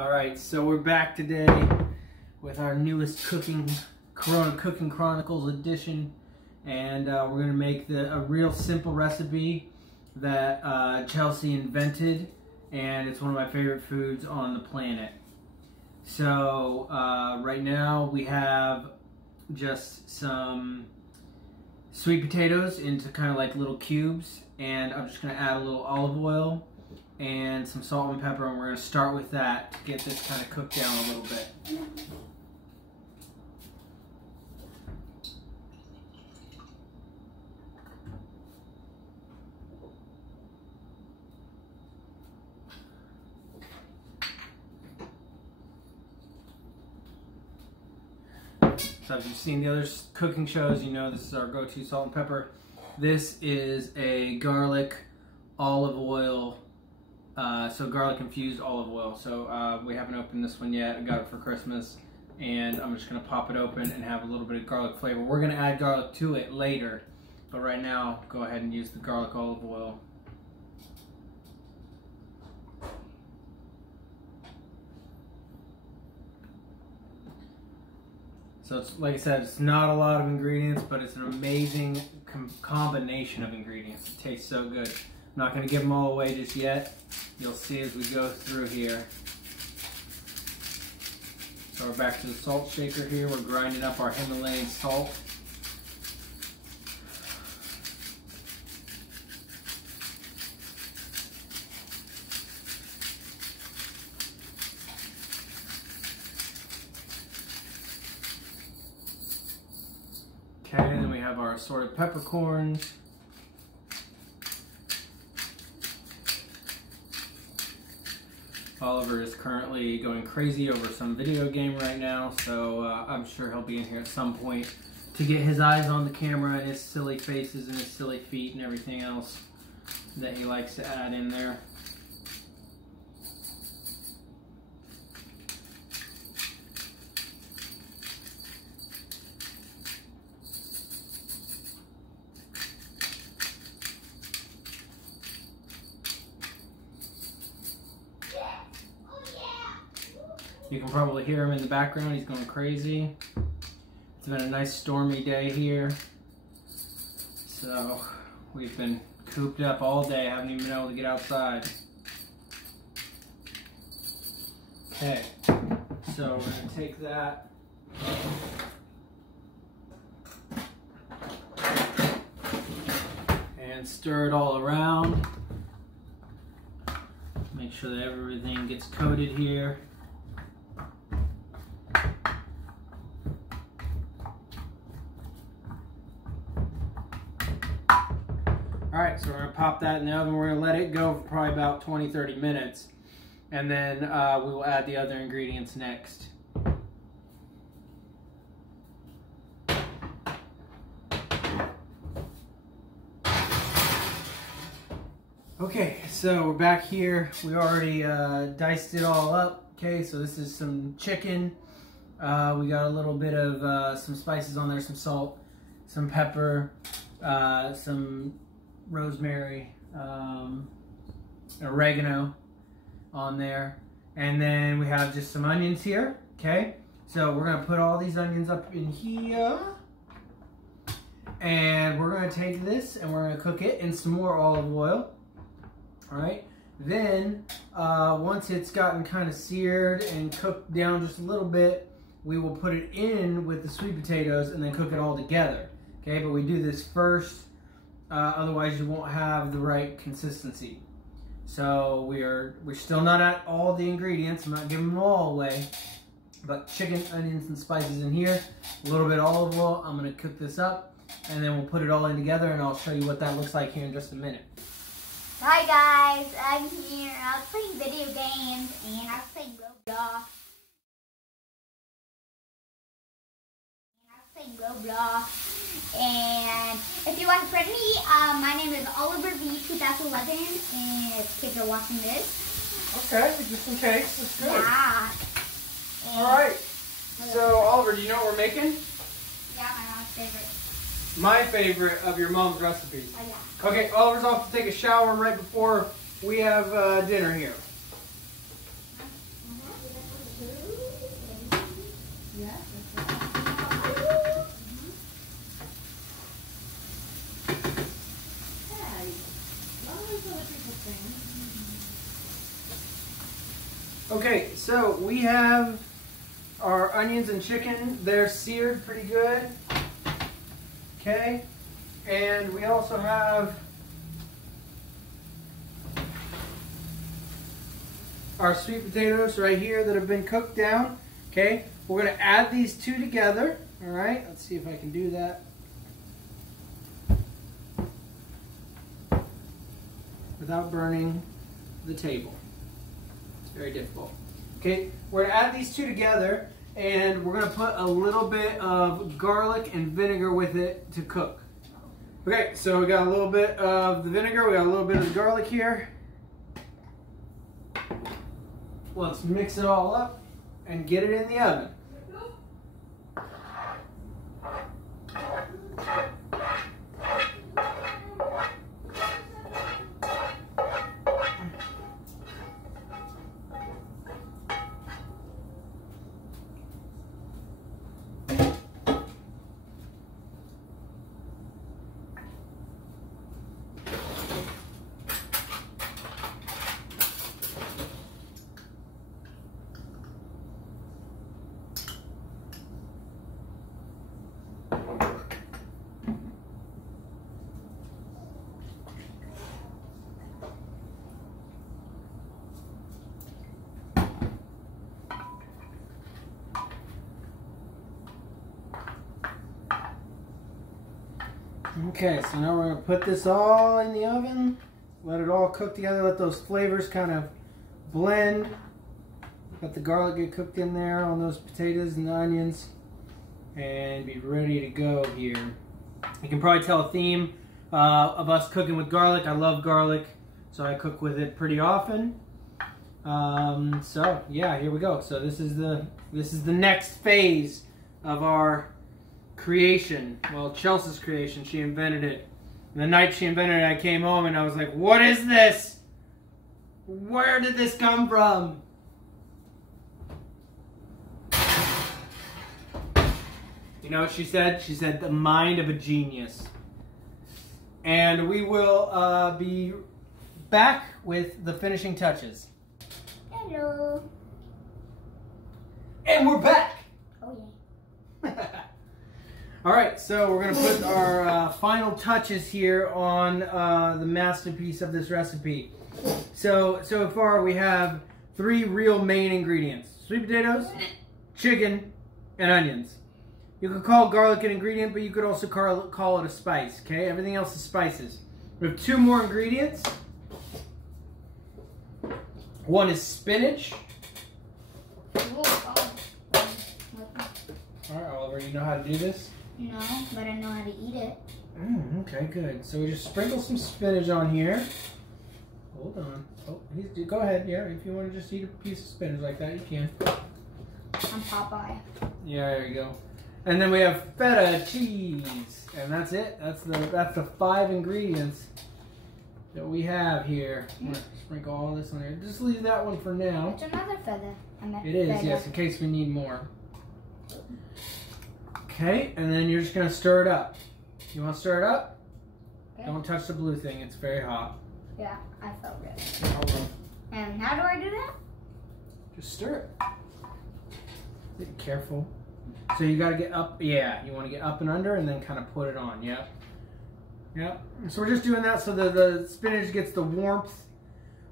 Alright, so we're back today with our newest Cooking Chronicles edition, and we're going to make a real simple recipe that Chelsea invented, and it's one of my favorite foods on the planet. So right now we have just some sweet potatoes into kind of like little cubes, and I'm just going to add a little olive oil and some salt and pepper, and we're going to start with that to get this kind of cooked down a little bit. So if you've seen the other cooking shows, you know this is our go-to salt and pepper. This is a garlic olive oil, so garlic infused olive oil. So we haven't opened this one yet. I got it for Christmas, and I'm just gonna pop it open and have a little bit of garlic flavor. We're gonna add garlic to it later, but right now, go ahead and use the garlic olive oil. So it's, like I said, it's not a lot of ingredients, but it's an amazing combination of ingredients. It tastes so good. I'm not going to give them all away just yet. You'll see as we go through here. So we're back to the salt shaker here. We're grinding up our Himalayan salt. Okay, and then we have our assorted peppercorns. Oliver is currently going crazy over some video game right now, so I'm sure he'll be in here at some point to get his eyes on the camera and his silly faces and his silly feet and everything else that he likes to add in there. You can probably hear him in the background. He's going crazy. It's been a nice stormy day here. So we've been cooped up all day. Haven't even been able to get outside. Okay, so we're going to take that. And stir it all around. Make sure that everything gets coated here. Alright, so we're going to pop that in the oven. We're going to let it go for probably about 20-30 minutes. And then we will add the other ingredients next. Okay, so we're back here. We already diced it all up. Okay, so this is some chicken. We got a little bit of some spices on there, some salt, some pepper, some rosemary, oregano on there, and then we have just some onions here. Okay, so we're gonna put all these onions up in here, and we're gonna take this and we're gonna cook it in some more olive oil. All right, then once it's gotten kind of seared and cooked down just a little bit, we will put it in with the sweet potatoes and then cook it all together. Okay, but we do this first. Otherwise you won't have the right consistency. So we're still not at all the ingredients. I'm not giving them all away. But chicken, onions, and spices in here. A little bit of olive oil. I'm going to cook this up. And then we'll put it all in together, and I'll show you what that looks like here in just a minute. Hi guys, I'm here. I was playing video games and I was playing Roblox. And if you want to friend me, my name is Oliver V 2011, and if kids are watching this. Okay, just in case. That's good. Yeah. Alright. So, Oliver, do you know what we're making? Yeah, my mom's favorite. My favorite of your mom's recipes. Oh, yeah. Okay, Oliver's off to take a shower right before we have dinner here. Yeah. Okay, so we have our onions and chicken. They're seared pretty good. Okay, and we also have our sweet potatoes right here that have been cooked down. Okay, we're going to add these two together. All right, let's see if I can do that without burning the table. It's very difficult. Okay, we're going to add these two together, and we're going to put a little bit of garlic and vinegar with it to cook. Okay, so we got a little bit of the vinegar, we got a little bit of the garlic here. Let's mix it all up and get it in the oven. Okay, so now we're going to put this all in the oven, let it all cook together, let those flavors kind of blend. Let the garlic get cooked in there on those potatoes and the onions, and be ready to go here. You can probably tell a theme of us cooking with garlic. I love garlic, so I cook with it pretty often. So yeah, here we go. So this is the next phase of our creation. Well, Chelsea's creation. She invented it. And the night she invented it, I came home and I was like, what is this? Where did this come from? You know what she said? She said, the mind of a genius. And we will be back with the finishing touches. Hello. And we're back. Oh yeah. All right, so we're going to put our final touches here on the masterpiece of this recipe. So far we have 3 real main ingredients: sweet potatoes, chicken, and onions. You could call garlic an ingredient, but you could also call it a spice, okay? Everything else is spices. We have 2 more ingredients. One is spinach. Oh, All right, Oliver, you know how to do this? no, but I know how to eat it. Okay, good. So we just sprinkle some spinach on here. Hold on. Oh, go ahead. Yeah, if you want to just eat a piece of spinach like that, you can. I'm Popeye. Yeah, there you go. And then we have feta cheese, and that's it. That's the 5 ingredients that we have here. I'm gonna sprinkle all this on here. Just leave that one for now. It's another feather. It is, yes, in case we need more. Okay, and then you're just gonna stir it up. You want to stir it up? Okay. Don't touch the blue thing. It's very hot. Yeah, I felt it. And how do I do that? Just stir it. Be careful. So you got to get up. Yeah, you want to get up and under and then kind of put it on. Yep. Yep. So we're just doing that so the spinach gets the warmth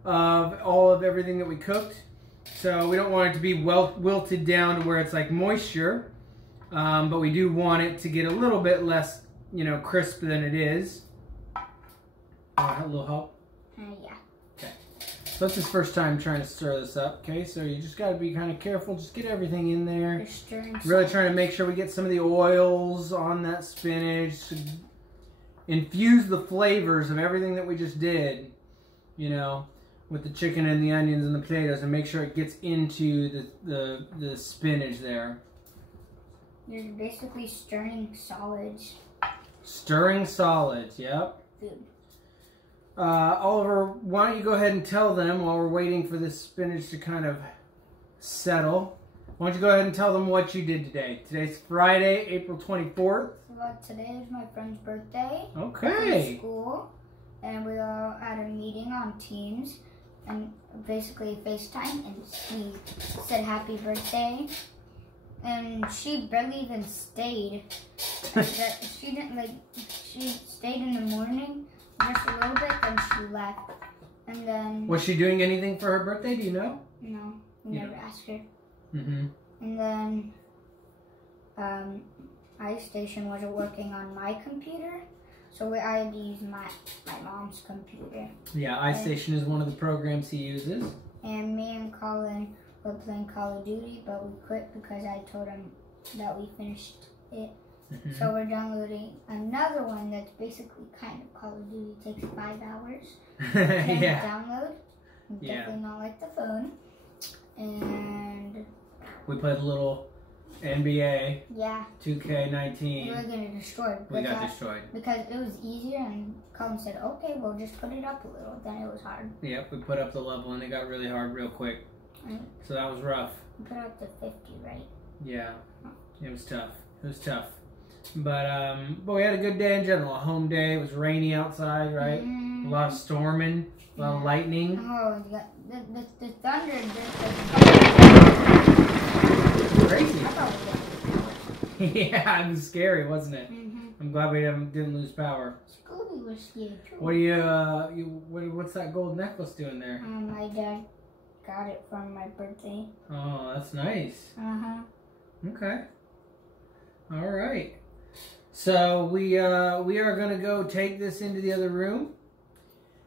of all of everything that we cooked. So we don't want it to be wilted down to where it's like moisture. But we do want it to get a little bit less, crisp than it is. A little help? Yeah. Okay. So that's his first time trying to stir this up. Okay, so you just got to be kind of careful. Just get everything in there. Really trying to make sure we get some of the oils on that spinach. Infuse the flavors of everything that we just did, with the chicken and the onions and the potatoes, and make sure it gets into the spinach there. You're basically stirring solids. Stirring solids, yep. Food. Oliver, why don't you go ahead and tell them while we're waiting for this spinach to kind of settle, Why don't you go ahead and tell them what you did today? Today's Friday, April 24th. Well, today is my friend's birthday. Okay. From school. And we all had a meeting on Teams. And basically FaceTime. And she said happy birthday. And she barely even stayed. She didn't she stayed in the morning just a little bit, then she left. And then... Was she doing anything for her birthday, do you know? No, we never asked her. Mm-hmm. And then iStation wasn't working on my computer, so I had to use my mom's computer. Yeah, iStation is one of the programs he uses. And me and Colin were playing Call of Duty, but we quit because I told him that we finished it. Mm-hmm. So we're downloading another one that's basically kind of Call of Duty. It takes 5 hours to download. Definitely not like the phone. And we played a little NBA. Yeah. 2K19. We were gonna destroy it. We got destroyed. Because it was easier, and Colin said, okay, we'll just put it up a little. Then it was hard. Yep, we put up the level and it got really hard real quick. So that was rough. We put up to 50, right? Yeah. It was tough. It was tough. But we had a good day in general. A home day. It was rainy outside, right? A lot of storming, a lot of lightning. Oh, the thunder crazy. Yeah, it was scary, wasn't it? I'm glad we didn't lose power. Scooby was scared too. What do what's that gold necklace doing there? My dad got it from my birthday. Oh, that's nice. Okay. All right. So we are gonna go take this into the other room,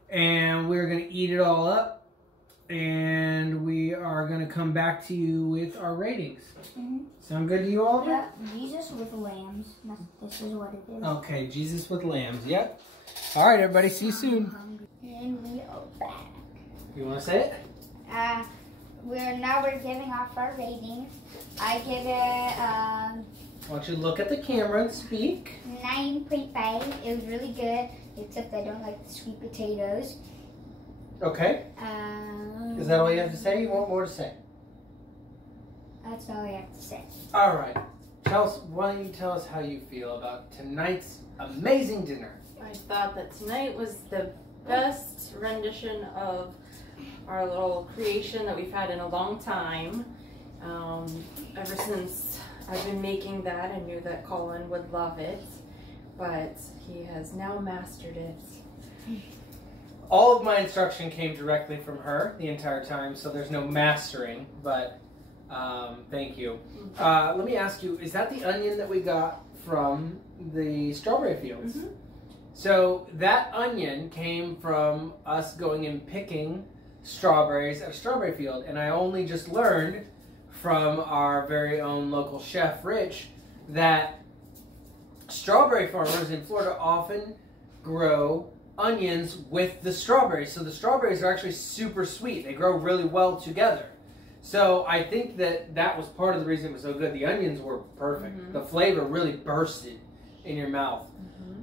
and we're gonna eat it all up, and we are gonna come back to you with our ratings. Sound good to you all? Yeah. Jesus with lambs. This is what it is. Okay, Jesus with lambs. Yep. All right, everybody. See you soon. And we are back. You want to say it? We're giving off our ratings. I give it Why don't you look at the camera and speak? 9.5. It was really good, except I don't like the sweet potatoes. Okay. Is that all you have to say? You want more to say? That's all I have to say. All right. Chels, why don't you tell us how you feel about tonight's amazing dinner? I thought that tonight was the best rendition of our little creation that we've had in a long time. Ever since I've been making that, I knew that Colin would love it, but he has now mastered it. All of my instruction came directly from her the entire time, so there's no mastering, but thank you. Let me ask you, is that the onion that we got from the strawberry fields? So that onion came from us going and picking strawberries at a strawberry field, and I only just learned from our very own local chef, Rich, that strawberry farmers in Florida often grow onions with the strawberries. So the strawberries are actually super sweet. They grow really well together. So I think that was part of the reason it was so good. The onions were perfect. The flavor really bursted in your mouth.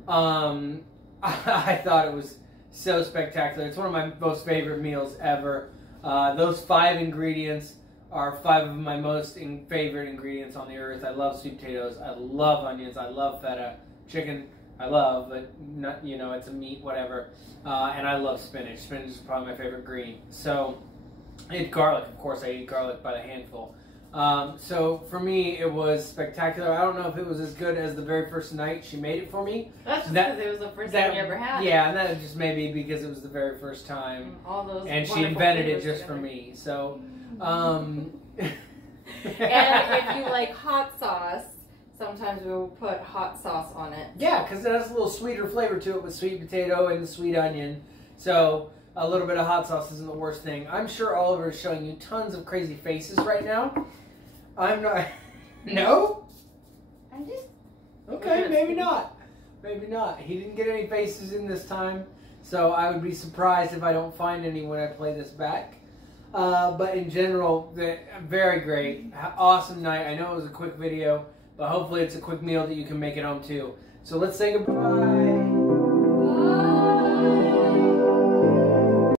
I thought it was so spectacular. It's one of my most favorite meals ever. Those 5 ingredients are 5 of my most favorite ingredients on the earth. I love sweet potatoes. I love onions. I love feta. Chicken, I love, but not, you know, it's a meat, whatever. And I love spinach. Spinach is probably my favorite green. So I ate garlic. Of course, I eat garlic by the handful. So for me, it was spectacular. I don't know if it was as good as the very first night she made it for me. That's just because it was the first time you ever had it. Yeah, and that just may be because it was the very first time. All those and she invented it just for me. So, and if you like hot sauce, sometimes we will put hot sauce on it. Yeah, because it has a little sweeter flavor to it with sweet potato and the sweet onion. So a little bit of hot sauce isn't the worst thing. I'm sure Oliver is showing you tons of crazy faces right now. I'm not. No? I'm just... Okay, maybe not. Maybe not. He didn't get any faces in this time, so I would be surprised if I don't find any when I play this back. But in general, very great. Awesome night. I know it was a quick video, but hopefully it's a quick meal that you can make at home too. So let's say goodbye.